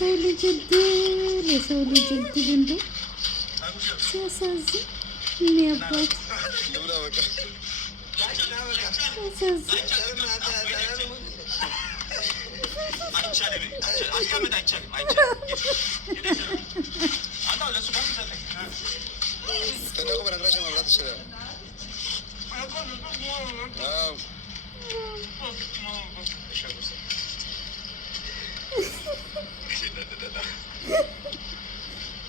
የሰው ልጅ እድል የሰው ልጅ እድል እንደ ሲያሳዝን የሚያባት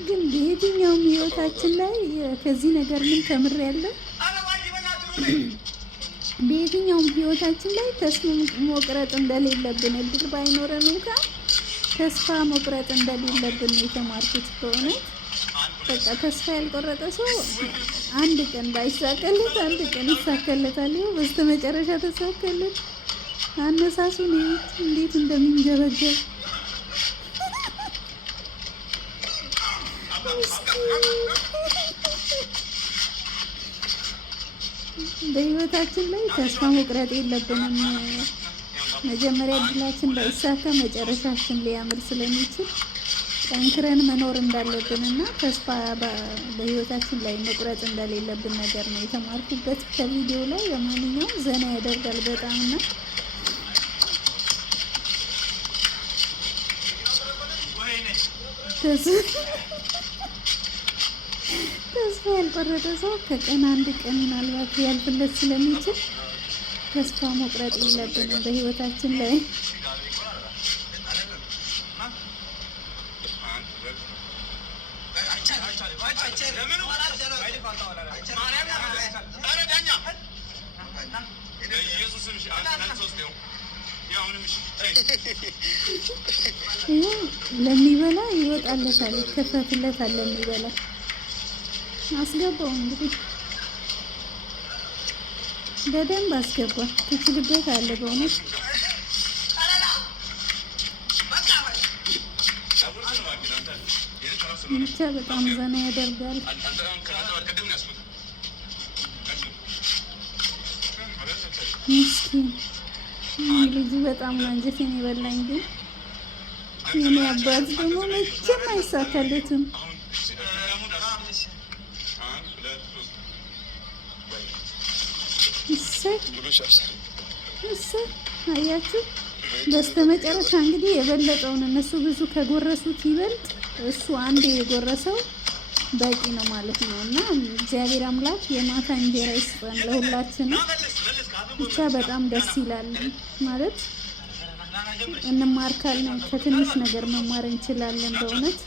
ግን በየትኛውም ህይወታችን ላይ ከዚህ ነገር ምን ተምሬያለሁ? በየትኛውም ህይወታችን ላይ ተስፋ መቁረጥ እንደሌለብን እድል ባይኖረን እንኳን ተስፋ መቁረጥ እንደሌለብን የተማርኩት በእውነት በቃ ተስፋ ያልቆረጠ ሰው አንድ ቀን ባይሳካለት አንድ ቀን ይሳካለታል። ይኸው በስተመጨረሻ ተሳካለት። አነሳሱን እንዴት እንደሚንገበገብ በህይወታችን ላይ ተስፋ መቁረጥ የለብንም። መጀመሪያ እድላችን ባይሳካ መጨረሻችን ሊያምር ስለሚችል ጠንክረን መኖር እንዳለብንና ተስፋ በህይወታችን ላይ መቁረጥ እንደሌለብን ነገር ነው የተማርኩበት ከቪዲዮ ላይ። ለማንኛውም ዘና ያደርጋል በጣምና ተስፋ ያልቆረጠ ሰው ከቀን አንድ ቀን ምናልባት ያልፍለት ስለሚችል ተስፋ መቁረጥ የለብንም በህይወታችን ላይ። ለሚበላ ይወጣለታል፣ ይከፈትለታል። ለሚበላ አስገባው እንግዲህ በደንብ አስገባ። ትችልበት አለ በእውነት ብቻ በጣም ዘና ያደርጋል። ምስኪን ልጁ በጣም አንጀቴን የበላኝ። ግን የኔ አባት ደግሞ መቼም አይሳካለትም። አያችሁ፣ በስተመጨረሻ እንግዲህ የበለጠውን እነሱ ብዙ ከጎረሱት ይበልጥ እሱ አንድ የጎረሰው በቂ ነው ማለት ነው። እና እግዚአብሔር አምላክ የማታ እንጀራ ይስጠን ለሁላችንም። ብቻ በጣም ደስ ይላል ማለት እንማር ካልን ከትንሽ ነገር መማር እንችላለን በእውነት።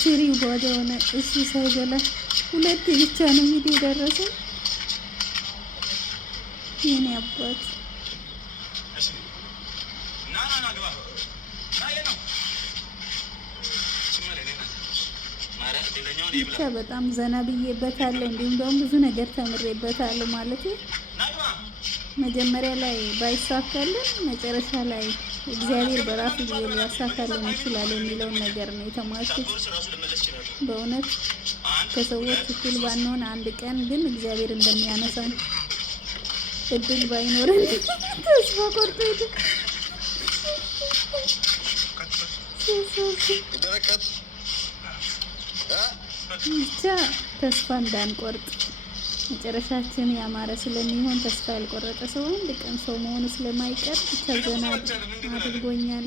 ችሪው ባዶ ሆነ። እሱ ሳይበላ ሁለት ብቻ ነው እንግዲህ የደረሰው። የኔ አባት ብቻ በጣም ዘና ብዬበታለሁ። እንዲሁም ደግሞ ብዙ ነገር ተምሬበታለሁ ማለት ነው። መጀመሪያ ላይ ባይሳካልን መጨረሻ ላይ እግዚአብሔር በራሱ ጊዜ ሊያሳካልን ይችላል የሚለውን ነገር ነው የተማርኩት በእውነት። ከሰዎች እኩል ባንሆን አንድ ቀን ግን እግዚአብሔር እንደሚያነሳን እድል ባይኖረን ተስፋ ቆርጦ ብቻ ተስፋ እንዳንቆርጥ መጨረሻችን ያማረ ስለሚሆን ተስፋ ያልቆረጠ ሰው አንድ ቀን ሰው መሆኑ ስለማይቀር ብቻ ዘና አድርጎኛል።